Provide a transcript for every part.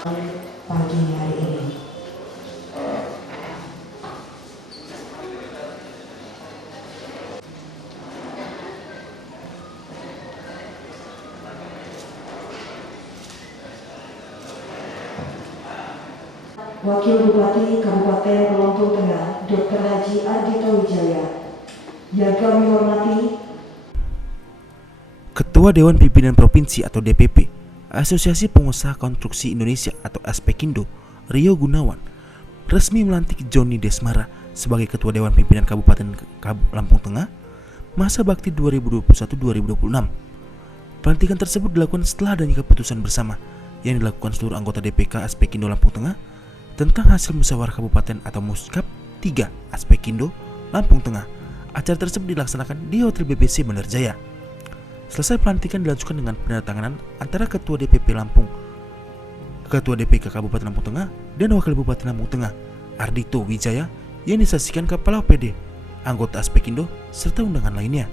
pagi hari ini. Wakil Bupati Kabupaten Lampung Tengah, Dr. Haji Ardhito Wijaya, yang kami hormati Ketua Dewan Pimpinan Provinsi atau DPP, Asosiasi Pengusaha Konstruksi Indonesia atau Aspekindo, Rio Gunawan, resmi melantik Johnny Desmara sebagai Ketua Dewan Pimpinan Kabupaten Lampung Tengah masa bakti 2021-2026. Pelantikan tersebut dilakukan setelah adanya keputusan bersama yang dilakukan seluruh anggota DPK Aspekindo Lampung Tengah tentang hasil musyawarah kabupaten atau Muskap 3 Aspekindo Lampung Tengah. Acara tersebut dilaksanakan di Hotel BBC Bandar Jaya. Selesai pelantikan dilanjutkan dengan penandatanganan antara Ketua DPP Lampung, Ketua DPK Kabupaten Lampung Tengah, dan Wakil Bupati Lampung Tengah Ardhito Wijaya yang disaksikan Kepala OPD, anggota Aspekindo, serta undangan lainnya.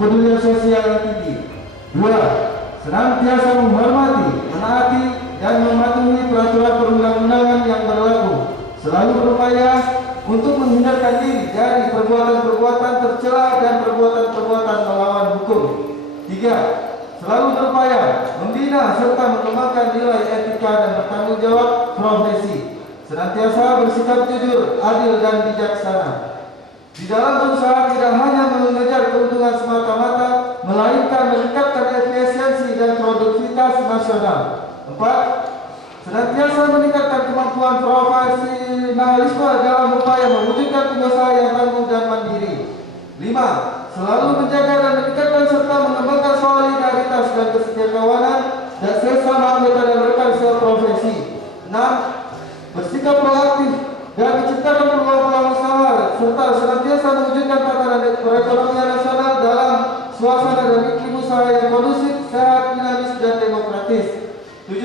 kepedulian sosial yang tinggi. 2. Senantiasa menghormati, menaati, dan mematuhi peraturan perundang-undangan yang berlaku. Selalu berupaya untuk menghindarkan diri dari perbuatan-perbuatan tercela dan perbuatan-perbuatan melawan hukum. 3. Selalu berupaya membina serta mengembangkan nilai etika dan bertanggung jawab profesi. Senantiasa bersikap jujur, adil, dan bijaksana. Di dalam berusaha tidak hanya mengejar keuntungan semata-mata, melainkan meningkatkan efisiensi dan produktivitas nasional. 4. Senantiasa meningkatkan kemampuan profesionalisme dalam upaya mewujudkan pengusaha yang tangguh dan mandiri. 5. Selalu menjaga dan meningkatkan serta mengembangkan solidaritas dan kesetiakawanan dan sesama anggota dan rekan seprofesi. 6. Bersikap proaktif dan menciptakan peluang-peluang usaha serta senantiasa mewujudkan tatanan perekonomian nasional dalam suasana dan iklim usaha yang kondusif, sehat, dinamis, dan demokratis. 7.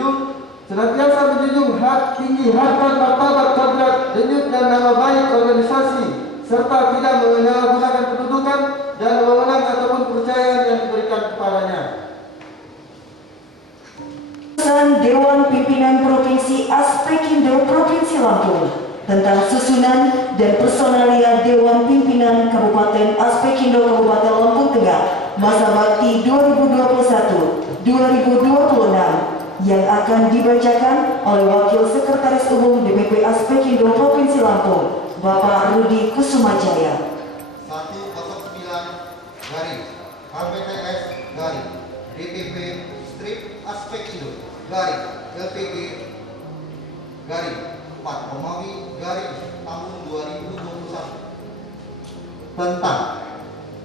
Senantiasa menjunjung hak tinggi harkat martabat kodrat, denyut dan nama baik organisasi serta tidak menyalahgunakan kedudukan dan wewenang ataupun kepercayaan yang diberikan kepadanya. Dewan Pimpinan Provinsi Aspekindo Provinsi Lampung tentang susunan dan personalia Dewan Pimpinan Kabupaten Aspekindo Kabupaten Lampung Tengah masa bakti 2021-2026 yang akan dibacakan oleh Wakil Sekretaris Umum DPP Aspekindo Provinsi Lampung, Bapak Rudi Kusumajaya. 109 garis KPTS garis DPP Strip Aspekindo garis LPG garis 4 Romawi garis tahun 2021 tentang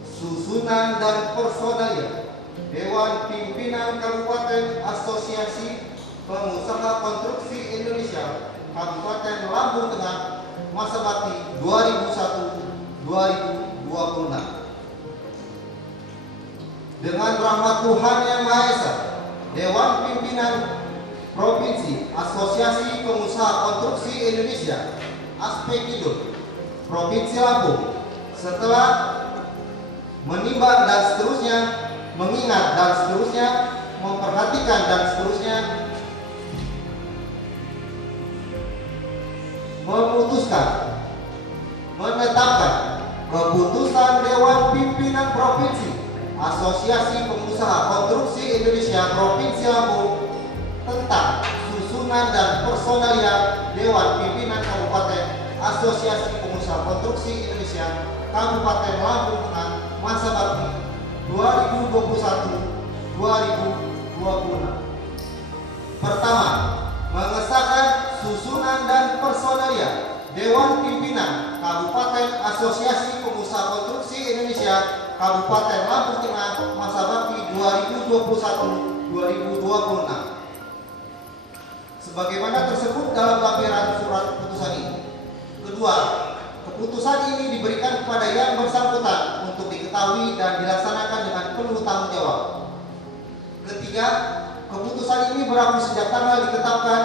susunan dan personalia Dewan Pimpinan Kabupaten Asosiasi Pengusaha Konstruksi Indonesia Kabupaten Lampung Tengah masa bakti 2001-2026. Dengan rahmat Tuhan Yang Maha Esa, Dewan Pimpinan Provinsi Asosiasi Pengusaha Konstruksi Indonesia Aspekindo Provinsi Lampung setelah menimbang dan seterusnya, mengingat dan seterusnya, memperhatikan dan seterusnya, memutuskan, menetapkan keputusan Dewan Pimpinan Provinsi Asosiasi Pengusaha Konstruksi Indonesia Provinsi Lampung tentang susunan dan personalia Dewan Pimpinan Kabupaten Asosiasi Pengusaha Konstruksi Indonesia Kabupaten Lampung Tengah masa bakti 2021-2026. Pertama, mengesahkan susunan dan personalia Dewan Pimpinan Kabupaten Asosiasi Pengusaha Konstruksi Indonesia Kabupaten Lampung Tengah masa bakti 2021-2026 sebagaimana tersebut dalam lampiran surat keputusan ini. Kedua, keputusan ini diberikan kepada yang bersangkutan untuk diketahui dan dilaksanakan dengan penuh tanggung jawab. Ketiga, keputusan ini berlaku sejak tanggal ditetapkan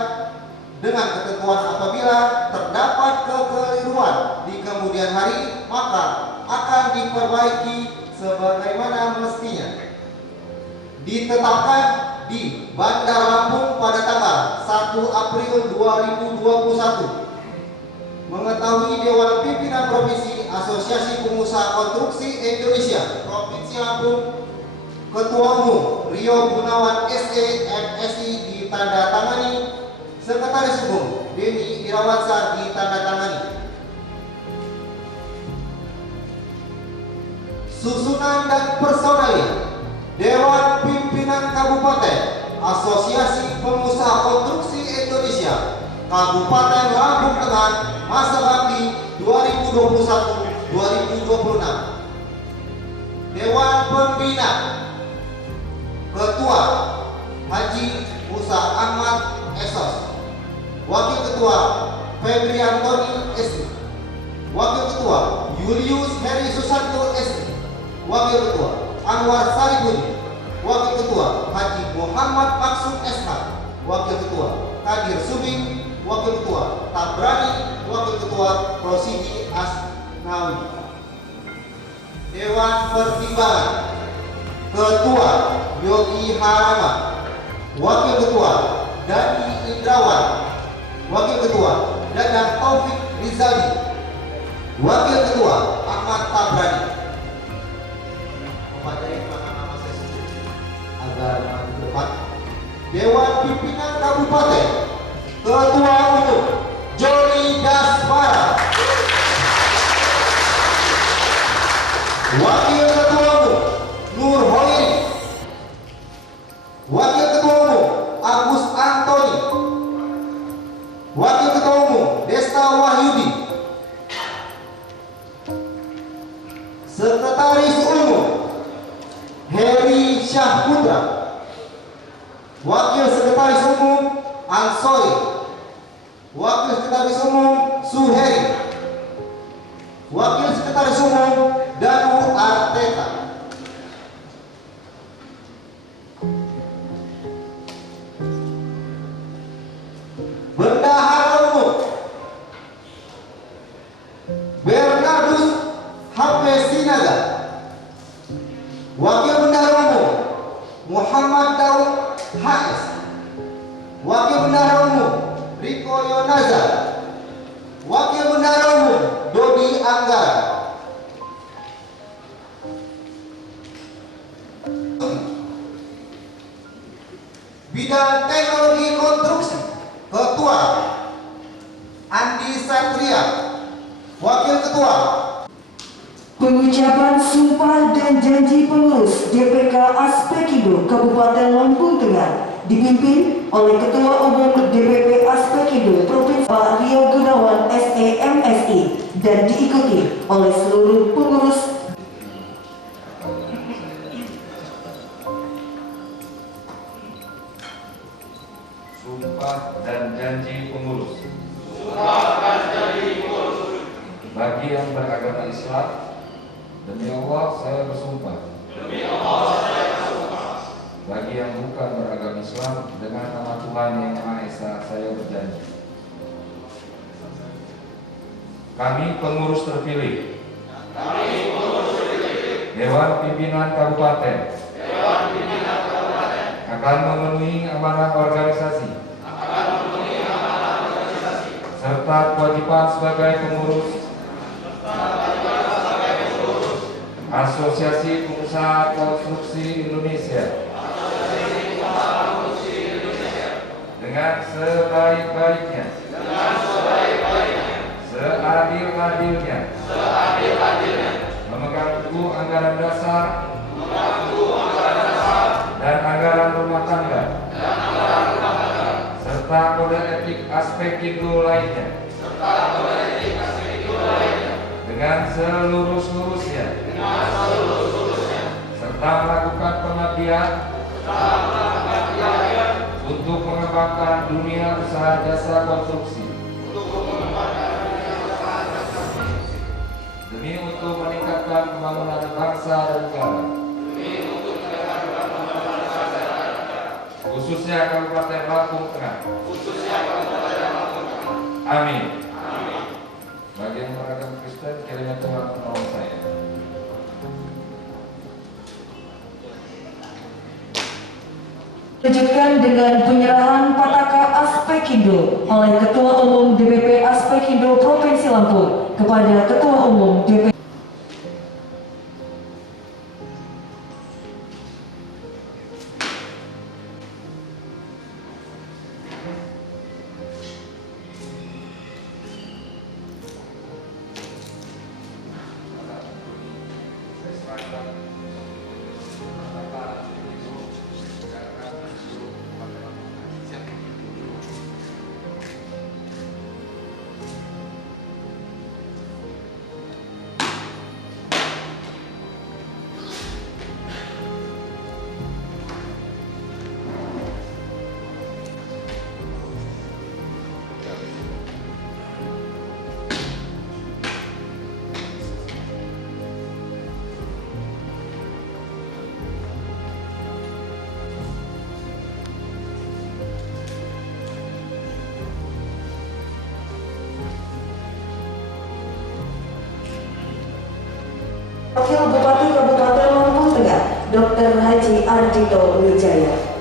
dengan ketentuan apabila terdapat kekeliruan di kemudian hari maka akan diperbaiki sebagaimana mestinya. Ditetapkan di Bandar Lampung pada tanggal 1 April 2021. Mengetahui Dewan Pimpinan Provinsi Asosiasi Pengusaha Konstruksi Indonesia Provinsi Lampung, Ketua Umum Rio Gunawan SE MSI ditandatangani, Sekretaris Umum Denny Irawansa ditandatangani. Susunan dan personalia Dewan Pimpinan Kabupaten Asosiasi Pengusaha Konstruksi Indonesia Kabupaten Lampung Tengah masa bakti 2021-2026. Dewan Pembina Ketua Haji Musa Ahmad Esos, Wakil Ketua Febri Antoni SI, Wakil Ketua Julius Heri Susanto SI, Wakil Ketua Anwar Saribudi, Wakil Ketua Haji Muhammad Maksud SH, Wakil Ketua Kadir Subing, Wakil Ketua Tabrani, Wakil Ketua Prosidi Asnawi. Dewan Pertimbangan Ketua Yogi Harama, Wakil Ketua Dani Indrawan, Wakil Ketua Dadang Taufik Rizali, Wakil Ketua Ahmad Tabrani. Memadai nama saya sebut agar maju ke depan. Dewan Pimpinan Kabupaten Ketua Umum Joni Dasmara, Wakil Ketua Umum Nur Hoiri, Wakil Ketua Umum Agus Antoni, Wakil Ketua Umum Desta Wahyudi, Sekretaris Umum Heri Syahputra, Wakil Sekretaris Umum Ansori, Wakil Sekretaris Umum Suheri, Wakil Sekretaris Umum Danu Arteta. Bendahara Umum Bernardus HP Sinaga, Wakil Bendahara Umum Muhammad Daud HS, Wakil Bendahara Umum Riko Yonaza, Wakil Bendahara Umum Dodi Anggara. Bidang Teknologi Konstruksi, Ketua Andi Satria. Wakil Ketua Pengucapan sumpah dan janji pengurus DPK Aspekindo Kabupaten Lampung Tengah dipimpin oleh Ketua Umum DPP Aspekindo Provinsi Pak Rio Gunawan SEMSI dan diikuti oleh seluruh pengurus. Sumpah dan janji pengurus. Bagi yang beragama Islam, demi Allah saya bersumpah. Bagi yang bukan beragama Islam, dengan nama Tuhan Yang Maha Esa saya berjanji. Kami pengurus terpilih. Dewan Pimpinan Kabupaten akan memenuhi amanah organisasi serta kewajiban sebagai pengurus Asosiasi Pengusaha Konstruksi Indonesia dengan sebaik-baiknya, seadil-adilnya, memegang teguh anggaran dasar dan anggaran rumah tangga serta kode etik Aspekindo lainnya dengan seluruh-seluruhnya serta melakukan pengabdian untuk mengembangkan dunia usaha jasa konstruksi demi untuk meningkatkan pembangunan bangsa dan negara, khususnya Kabupaten Lampung Tengah. Amin. Bagi yang beragama Kristen, kiranya Tuhan menolong saya. Lanjutkan dengan penyerahan Pataka Aspekindo oleh Ketua Umum DPP Aspekindo Provinsi Lampung kepada Ketua Umum DPP. Wakil Bupati Kabupaten Lampung Tengah, Dr. Haji Ardito Wijaya.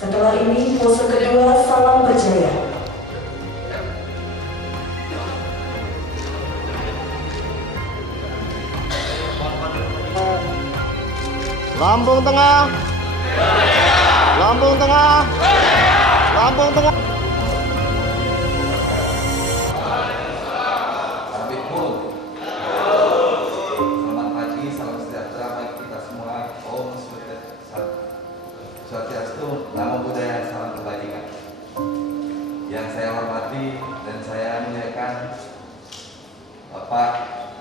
Setelah ini, pose kedua salam berjaya. Lampung Tengah, Lampung Tengah, Lampung Tengah. Selamat pagi, salam sejahtera bagi kita semua. Om Swastiastu, Namo Buddhaya, salam kebajikan. Yang saya hormati dan saya muliakan Bapak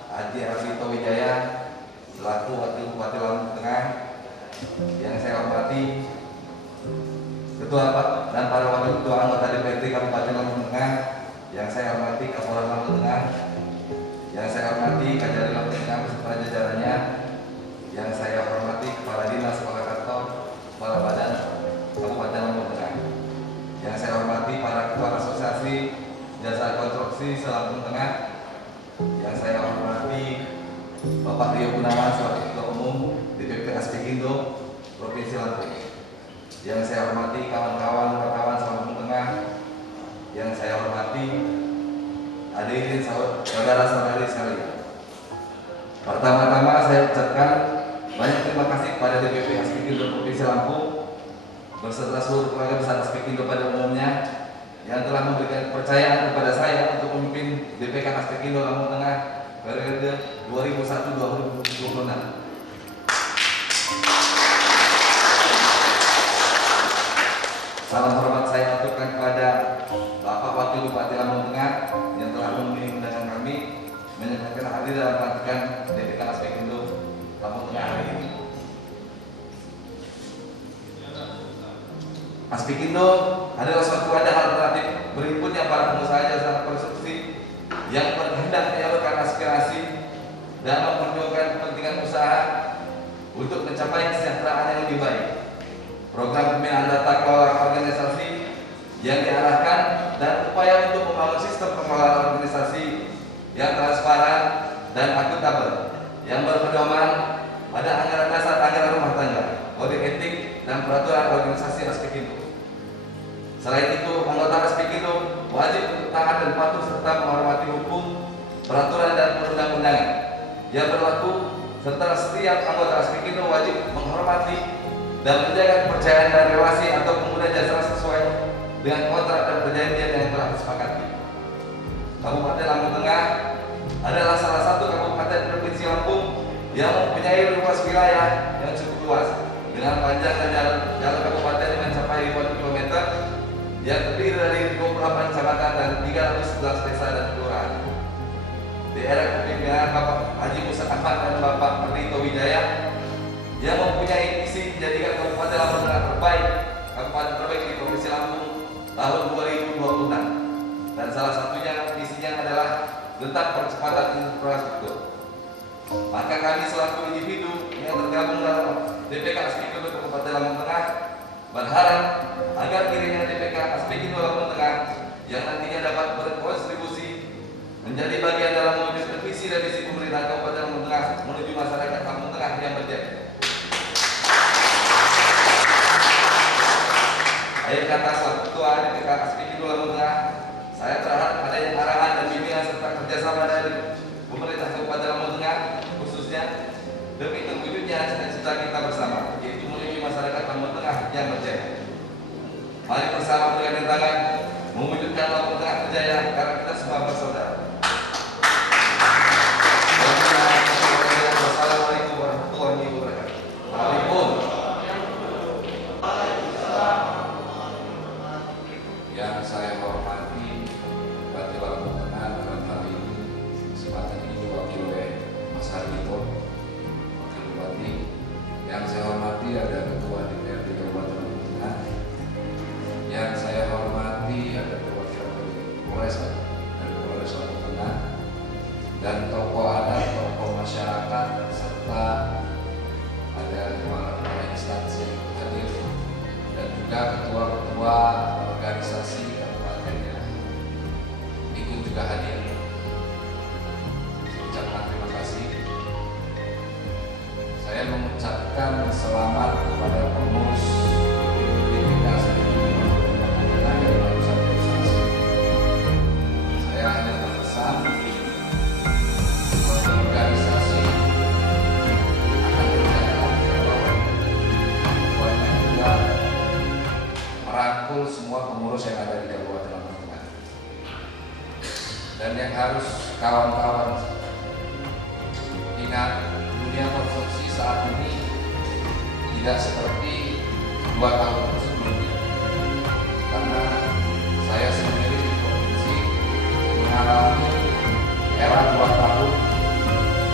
Haji Ardito Wijaya selaku Wakil Bupati Lampung Tengah. Yang saya hormati Ketua dan para Wakil Ketua anggota DPRD Kabupaten Lampung Tengah. Yang saya hormati Kapolres Lampung Tengah. Yang saya hormati Kajari Lampung Tengah beserta jajarannya, yang saya hormati Kepala Dinas Kepala Kantor Kepala Badan Kabupaten Lampung Tengah, yang saya hormati para Ketua Asosiasi Jasa Konstruksi se-Lampung Tengah, yang saya hormati Bapak Rio Gunawan selaku Ketua Umum DPP Aspekindo Provinsi Lampung, yang saya hormati kawan-kawan wartawan se-Lampung Tengah, yang saya hormati hadirin saudara-saudari sekalian. Pertama-tama saya ucapkan banyak terima kasih kepada DPP Aspekindo Provinsi Lampung beserta seluruh keluarga besar Aspekindo pada umumnya yang telah memberikan kepercayaan kepada saya untuk memimpin DPK Aspekindo Lampung Tengah periode 2001-2026. Salam hormat saya aturkan kepada Bapak Wakil Bupati Lampung Tengah yang telah memenuhi undangan kami menyempatkan hadir dalam pelantikan DPK Aspekindo Lampung Tengah hari ini. Aspekindo adalah suatu wadah alternatif berhimpunnya para pengusaha jasa konstruksi yang berkehendak menyalurkan aspirasi dan memperjuangkan kepentingan usaha untuk mencapai kesejahteraan yang lebih baik. Program pembinaan tata kelola organisasi yang diarahkan dan upaya untuk membangun sistem pengelolaan organisasi yang transparan dan akuntabel yang berpedoman pada anggaran dasar, anggaran rumah tangga, kode etik dan peraturan organisasi Aspekindo. Selain itu, anggota Aspekindo wajib untuk taat dan patuh serta menghormati hukum, peraturan dan perundang-undangan yang berlaku, serta setiap anggota Aspekindo wajib menghormati dan menjaga kepercayaan dan relasi atau pengguna jasa sesuai dengan kontrak dan perjanjian yang telah disepakati. Kabupaten Lampung Tengah adalah salah satu kabupaten provinsi Lampung yang mempunyai luas wilayah yang cukup luas dengan panjang dan jalan kabupaten yang mencapai ribuan kilometer yang terdiri dari 28 kecamatan dan 311 desa dan kelurahan. Di era kepemimpinan Bapak Haji Musa Ahmad dan Bapak Ardhito Wijaya yang mempunyai misi menjadikan Kabupaten Lampung Tengah terbaik, kabupaten terbaik di Provinsi Lampung tahun 2026, dan salah satunya misinya adalah tentang percepatan infrastruktur. Maka kami selaku individu yang tergabung dalam DPK Aspekindo Kabupaten Lampung Tengah berharap agar kiranya DPK Aspekindo Lampung Tengah yang nantinya dapat berkontribusi menjadi bagian dalam mewujudkan visi dan misi pemerintah Kabupaten Lampung Tengah menuju masyarakat Lampung Tengah yang berjaya. Akhir kata selaku Ketua DPK Aspekindo Lampung Tengah, saya berharap adanya arahan dan bimbingan serta kerjasama dari pemerintah Kabupaten Lampung Tengah khususnya demi terwujudnya cita-cita kita bersama, yaitu menuju masyarakat Lampung Tengah yang berjaya. Mari bersama bergandeng tangan mewujudkan Lampung Tengah berjaya karena kita semua bersaudara. Wassalamualaikum warahmatullahi wabarakatuh. Waalaikumsalam. Yang saya hormati Bupati Lampung Tengah dalam hal ini, kesempatan ini diwakili oleh Mas Ardhito, Wakil Bupati. Yang saya hormati ada Ketua DPRD Kabupaten Lampung Tengah. Yang saya hormati ada perwakilan dari Polres dan Polres Lampung Tengah, dan tokoh adat, tokoh masyarakat, serta ada kepala instansi yang hadir, dan juga ketua-ketua organisasi kabupaten yang ikut juga hadir. Saya ucapkan terima kasih. Saya mengucapkan selamat kepada pengurus DPK Aspekindo yang baru saja selesai. Saya hanya berpesan organisasi akan berjalan buatnya juga merangkul semua pengurus yang ada di Kabupaten Lampung Tengah. Dan yang harus kawan-kawan ingat, dunia konstruksi saat ini tidak seperti 2 tahun sebelumnya, karena saya sendiri di provinsi mengalami era 2 tahun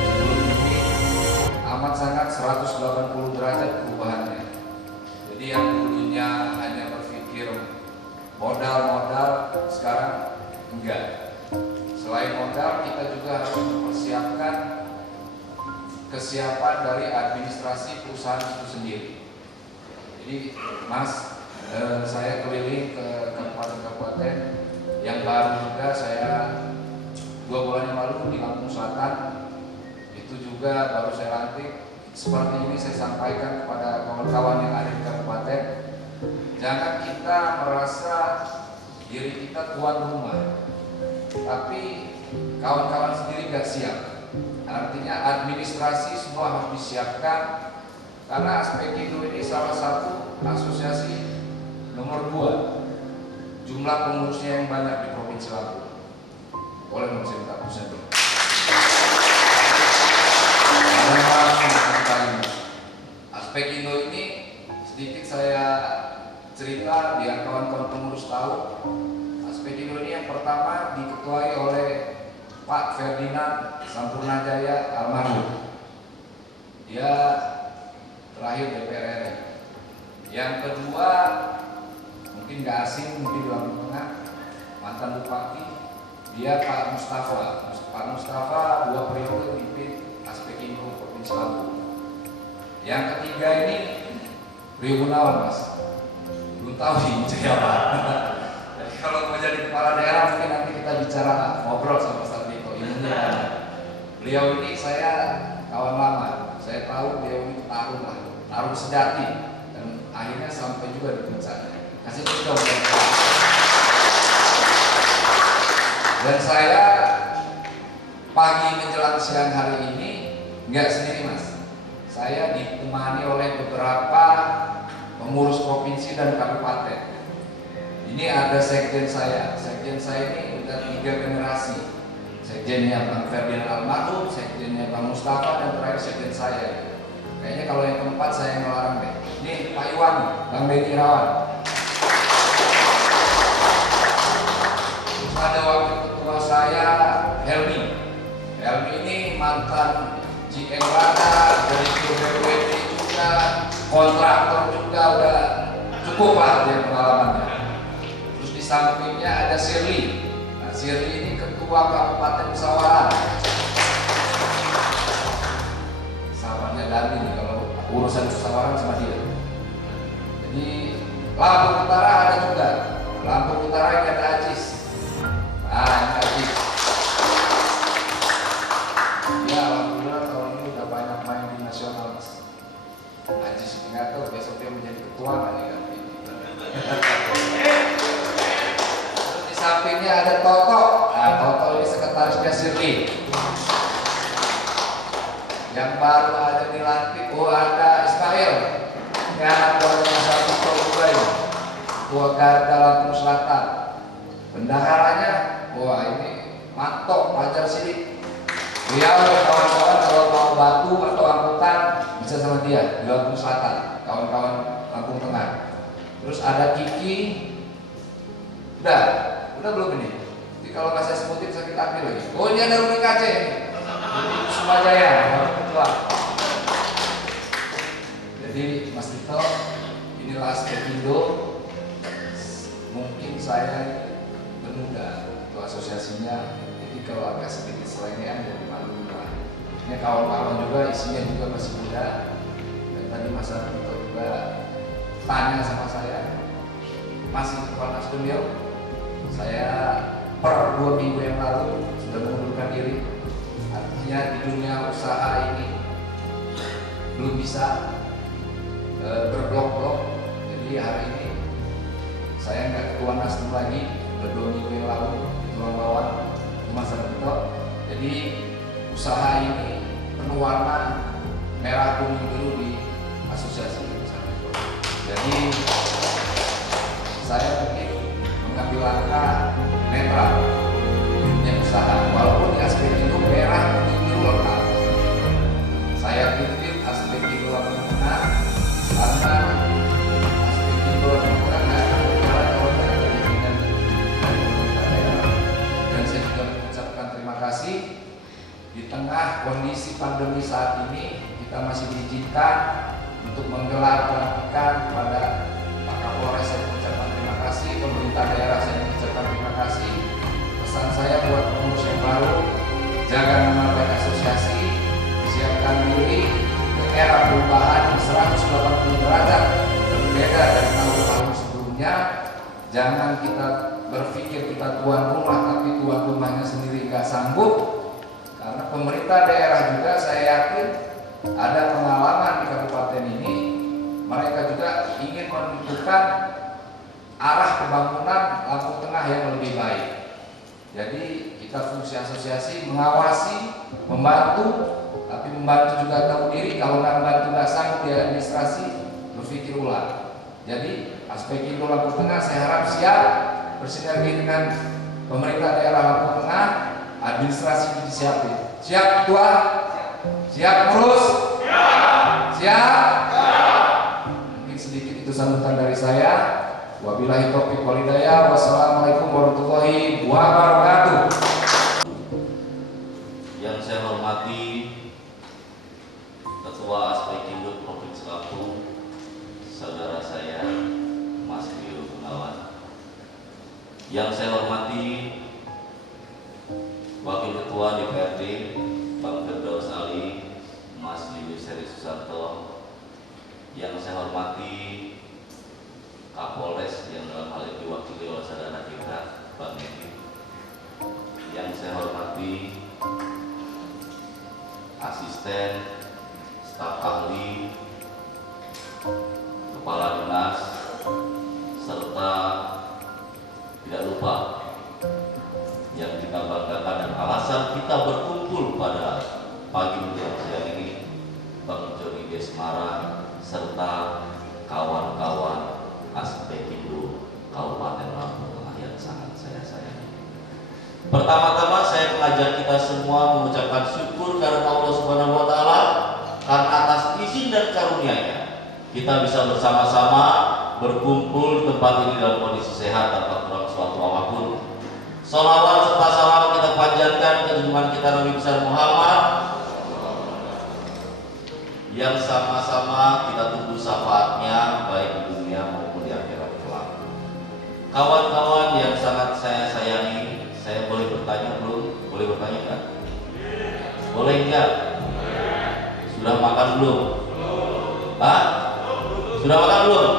sebelum ini amat sangat 180 derajat perubahannya. Jadi yang dulunya hanya berpikir modal-modal, sekarang enggak. Selain modal, kita juga harus mempersiapkan kesiapan dari administrasi perusahaan itu sendiri. Jadi Mas, saya keliling ke kabupaten-kabupaten yang baru juga. Saya 2 bulan yang lalu di Lampung Selatan, itu juga baru saya lantik. Seperti ini saya sampaikan kepada kawan-kawan yang ada di kabupaten, jangan kita merasa diri kita tuan rumah, tapi kawan-kawan sendiri gak siap. Artinya administrasi semua harus disiapkan, karena Aspekindo ini salah satu asosiasi nomor 2 jumlah pengurusnya yang banyak di Provinsi Lampung. Boleh dong saya minta absen dulu. Aspekindo ini sedikit saya cerita biar kawan-kawan pengurus tahu. Aspekindo ini yang pertama diketuai oleh Pak Ferdinand Sampurnajaya almarhum. Dia terakhir DPR RI. Yang kedua mungkin gak asing, mungkin di Lampung Tengah, mantan bupati, dia Pak Mustafa. Pak Mustafa 2 periode pimpin Aspekindo Provinsi Lampung. Yang ketiga ini Rio Gunawan, Mas. Belum tahu sih siapa. Jadi kalau mau jadi kepala daerah mungkin nanti kita bicara ngobrol sama Mas Ardito. Beliau ini saya kawan lama. Saya tahu beliau ini tarung sejati, dan akhirnya sampai juga di puncak. Kasih contoh. Dan saya pagi menjelang siang hari ini nggak sendiri, Mas. Saya ditemani oleh beberapa pengurus provinsi dan kabupaten. Ini ada sekjen saya. Sekjen saya ini udah 3 generasi. Sekjennya Bang Ferdinand almarhum, sekjennya Bang Mustafa, dan terakhir sekjen saya. Kayaknya kalau yang keempat saya yang ngelarang deh. Ini Pak Iwan, Bang Benny Irawan. Terus ada wakil ketua saya, Helmi. Helmi ini mantan GM Rada, dari BUMD juga, kontraktor juga, udah cukup lah dia pengalamannya. Terus di sampingnya ada Shirley. Nah, Shirley ini ketua Kabupaten Musyawarah. Sahabatnya Dandi nih kalau urusan musyawarah sama dia. Jadi Lampung Utara ada juga. Lampung Utara ini ada Ajis. Nah, ini Ajis. Ya, alhamdulillah tahun ini udah banyak main di nasional, Mas. Ajis ini nggak tahu besok dia menjadi ketua kali kan. Terus di sampingnya ada Toto. Nah, Toto ini sekretarisnya Shirley. Yang baru ada dilantik, ada Ismail. Ini anak buahnya satu juga ini. Ketua Garda Lampung Selatan. Bendaharanya, wah ini Mantok, Pajar Sidik. Beliau kawan-kawan kalau mau batu atau angkutan bisa sama dia di Lampung Selatan, kawan-kawan Lampung Tengah. Terus ada Kiki, udah belum ini? Jadi kalau nggak saya sebutin sakit hati lagi. Oh ini ada Rudi Kace, Rudi Sumajaya, ketua. Jadi Mas Tito, inilah Aspekindo. Mungkin saya bermuda itu asosiasinya. Jadi kalau agak sedikit selengean dari malu lah. Ini kawan-kawan juga isinya juga masih muda. Dan tadi Mas Ardito juga tanya sama saya, masih kepala studio. Saya per 2 minggu yang lalu sudah mengundurkan diri. Artinya di dunia usaha ini belum bisa berblok-blok. Jadi hari ini saya nggak ketua Nasdem lagi. Udah 2 minggu yang lalu di lawan Mas Ardito. Jadi usaha ini penuh warna merah kuning biru di asosiasi. Jadi saya mungkin mengambil langkah netral dunia usaha, walaupun di Aspekindo merah kuning biru lengkap. Saya pimpin Aspekindo Lampung Tengah karena Aspekindo Lampung Tengah nggak akan berjalan kalau tidak ada bimbingan dari pemerintah daerah. Dan saya juga mengucapkan terima kasih di tengah kondisi pandemi saat ini kita masih diizinkan untuk menggelar pelantikan kepada Pak Kapolres. Saya mengucapkan terima kasih, pemerintah daerah saya mengucapkan terima kasih. Pesan saya buat pengurus yang baru, jaga nama baik asosiasi, siapkan diri ke era perubahan 180 derajat berbeda dari tahun-tahun sebelumnya. Jangan kita berpikir kita tuan rumah, tapi tuan rumahnya sendiri nggak sanggup. Karena pemerintah daerah juga saya yakin ada pengalaman di kabupaten ini, mereka juga ingin menentukan arah pembangunan Lampung Tengah yang lebih baik. Jadi kita fungsi asosiasi mengawasi, membantu, tapi membantu juga tahu diri. Kalau nggak membantu nggak sanggup di administrasi, berpikir ulang. Jadi aspek Indo Lampung Tengah saya harap siap bersinergi dengan pemerintah daerah Lampung Tengah, administrasi disiapin. Siap Tuan? Siap terus? Siap? Mungkin sedikit itu sambutan dari saya. Wabillahi taufiq wal hidayah. Wassalamualaikum warahmatullahi wabarakatuh. Yang saya hormati Ketua Aspekindo Provinsi Lampung, saudara saya Mas Rio Gunawan. Yang saya hormati Wakil Ketua DPRD Bang Firdaus Ali, Mas Liwi Seri Susanto. Yang saya hormati Kapolres yang dalam hal ini diwakili oleh saudara kita Bang Nedi. Yang saya hormati asisten, staf ahli, kepala dinas, serta tidak lupa yang kita banggakan dan alasan kita berkumpul pada pagi menjelang siang ini, Bang Joni Desmara serta kawan-kawan Aspekindo Kabupaten Lampung Tengah yang sangat saya sayangi. Pertama-tama saya mengajak kita semua mengucapkan syukur karena Allah Subhanahu wa taala karena atas izin dan karunia-Nya kita bisa bersama-sama berkumpul di tempat ini dalam kondisi sehat tanpa kurang suatu apapun. Salawat serta salam kita panjatkan ke junjungan kita Nabi besar Muhammad yang sama-sama kita tunggu syafaatnya baik di dunia maupun di akhirat kelak. Kawan-kawan yang sangat saya sayangi, saya boleh bertanya belum? Boleh bertanya kan? Boleh enggak? Sudah makan belum? Hah? Sudah makan belum?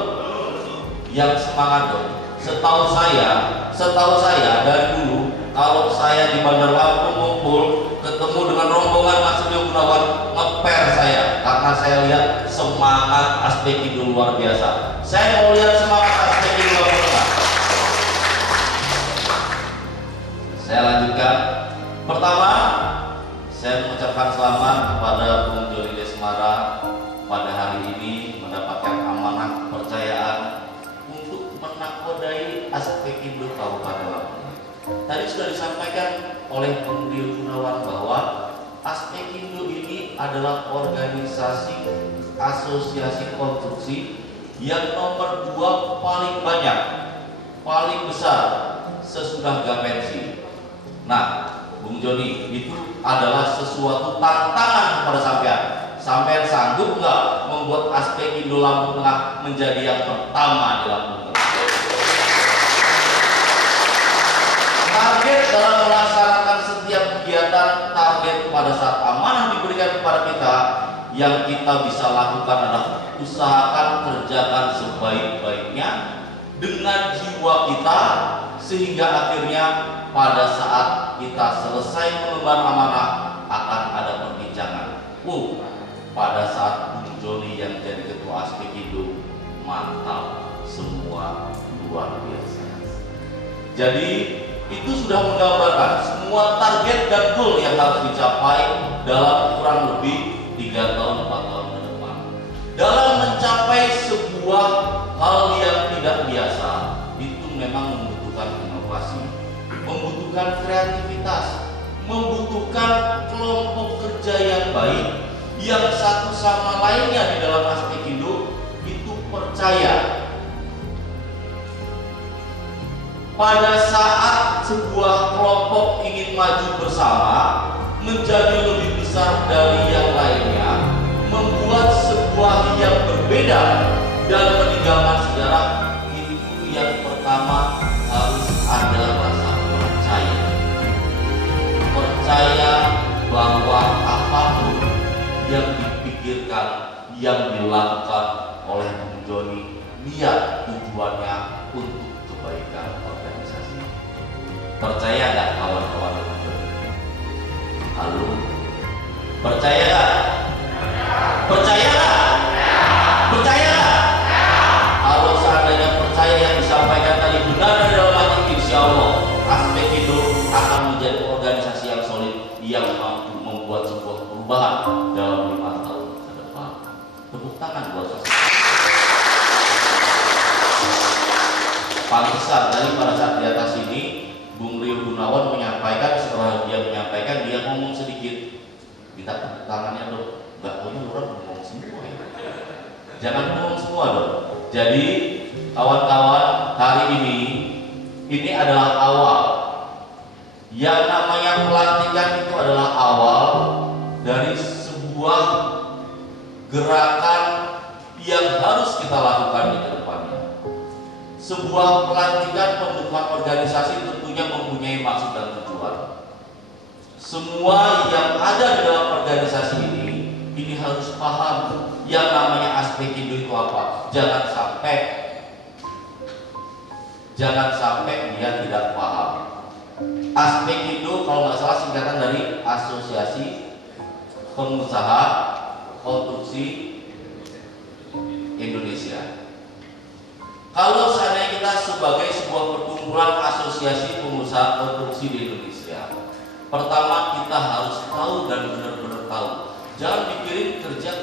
Yang semangat dong. Setahu saya dari dulu kalau saya di Bandar Lampung ngumpul ketemu dengan rombongan Mas Rio Gunawan ngeper saya karena saya lihat semangat Aspekindo luar biasa. Saya mau lihat semangat Aspekindo Lampung Tengah. Saya lanjutkan. Pertama, saya mengucapkan selamat kepada Bung Joni Desmara pada hari ini mendapatkan amanah kepercayaan untuk menakodai Aspekindo Kabupaten Lampung. Tadi sudah disampaikan oleh Bung Rio Gunawan bahwa Aspekindo ini adalah organisasi asosiasi konstruksi yang nomor 2 paling banyak, paling besar sesudah Gapensi. Nah, Bung Joni, itu adalah sesuatu tantangan kepada sampean. Sampean sanggup nggak membuat Aspekindo Lampung Tengah menjadi yang pertama di Lampung Tengah? Target dalam melaksanakan setiap kegiatan, target pada saat amanah diberikan kepada kita, yang kita bisa lakukan adalah usahakan kerjakan sebaik-baiknya dengan jiwa kita, sehingga akhirnya pada saat kita selesai mengemban amanah akan ada perbincangan. Pada saat Bung Joni yang jadi ketua Aspekindo, mantap, semua luar biasa. Jadi itu sudah menggambarkan semua target dan goal yang harus dicapai dalam kurang lebih 3 tahun 4 tahun ke depan. Dalam mencapai sebuah hal yang tidak biasa, itu memang membutuhkan inovasi, membutuhkan kreativitas, membutuhkan kelompok kerja yang baik, yang satu sama lainnya di dalam Aspekindo itu percaya. Pada saat sebuah kelompok ingin maju bersama, menjadi lebih besar dari yang lainnya, membuat sebuah yang berbeda dan meninggalkan sejarah, itu yang pertama harus ada rasa percaya. yang dipikirkan, yang dilakukan oleh Bung Joni, niat tujuannya untuk kebaikan organisasi. Percaya nggak kawan-kawan Bung Joni? Halo? Percaya nggak? Percaya nggak? Percaya nggak? Kalau seandainya percaya yang disampaikan tadi benar dari dalam hati, insya Allah Aspek Indo akan menjadi organisasi yang solid yang mampu membuat sebuah perubahan dalam 5 tahun ke depan. Tepuk tangan buat saya. Pantesan tadi pada saat di atas ini Bung Rio Gunawan menyampaikan, setelah dia menyampaikan dia ngomong sedikit, minta tepuk tangannya dong. Nggak punya orang ngomong semua ya. Jangan ngomong semua dong. Jadi kawan-kawan, hari ini adalah awal. Yang namanya pelantikan itu adalah awal dari sebuah gerakan yang harus kita lakukan di depannya. Sebuah pelantikan pembentukan organisasi tentunya mempunyai maksud dan tujuan. Semua yang ada di dalam organisasi ini harus paham yang namanya Aspek Indo itu apa. Jangan sampai dia tidak paham. Aspek Indo kalau nggak salah singkatan dari Asosiasi Pengusaha Konstruksi Indonesia. Kalau seandainya kita sebagai sebuah perkumpulan asosiasi pengusaha konstruksi di Indonesia, pertama kita harus tahu dan benar-benar tahu. Jangan dipikirin kerja,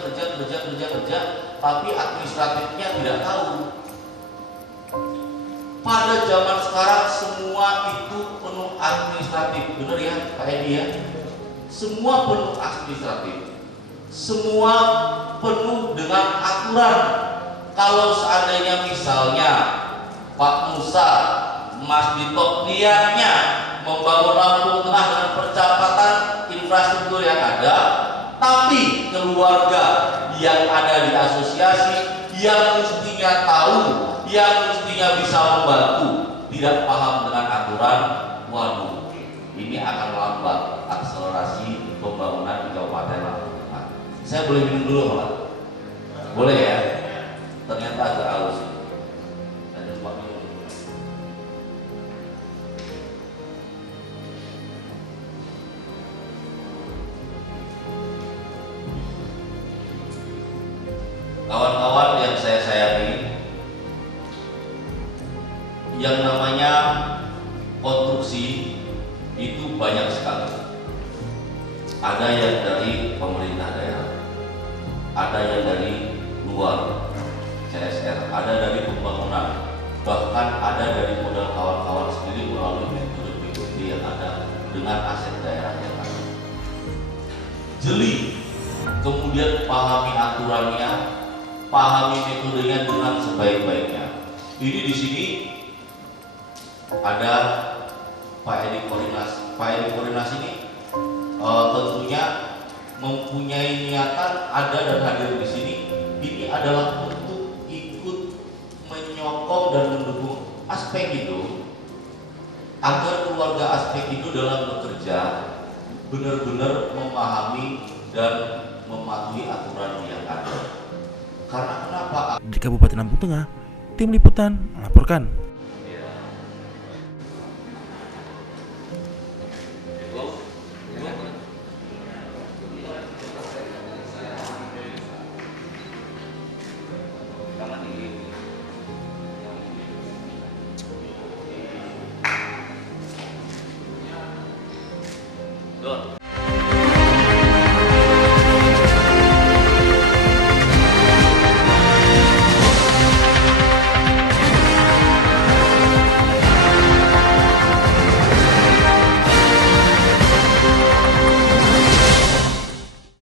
tapi administratifnya tidak tahu. Pada zaman sekarang semua itu penuh administratif, benar ya Pak Edi ya? Semua penuh administratif, semua penuh dengan aturan. Kalau seandainya misalnya Pak Musa, Mas Dito niatnya membangun Lampung Tengah dengan percepatan infrastruktur yang ada, tapi keluarga yang ada di asosiasi yang mestinya tahu, yang mestinya bisa membantu, tidak paham dengan aturan, waduh, ini akan melambat akselerasi pembangunan di Kabupaten Lampung Tengah. Saya boleh minum dulu Pak? Boleh ya? Ternyata agak halus. Ada Pak minum. Kawan-kawan yang saya sayangi, yang namanya konstruksi itu banyak sekali. Ada yang dari pemerintah daerah, ada yang dari luar CSR, ada dari pembangunan, bahkan ada dari modal kawan-kawan sendiri melalui metode yang ada dengan aset daerah yang ada. Jeli, kemudian pahami aturannya, pahami metodenya dengan sebaik-baiknya. Ini di sini ada Pak Edi Koordinasi. Pak Edi Koordinasi ini tentunya mempunyai niatan ada dan hadir di sini. Ini adalah untuk ikut menyokong dan mendukung Aspek Indo agar keluarga Aspek Indo dalam bekerja benar-benar memahami dan mematuhi aturan yang ada. Karena kenapa? Di Kabupaten Lampung Tengah, tim liputan melaporkan.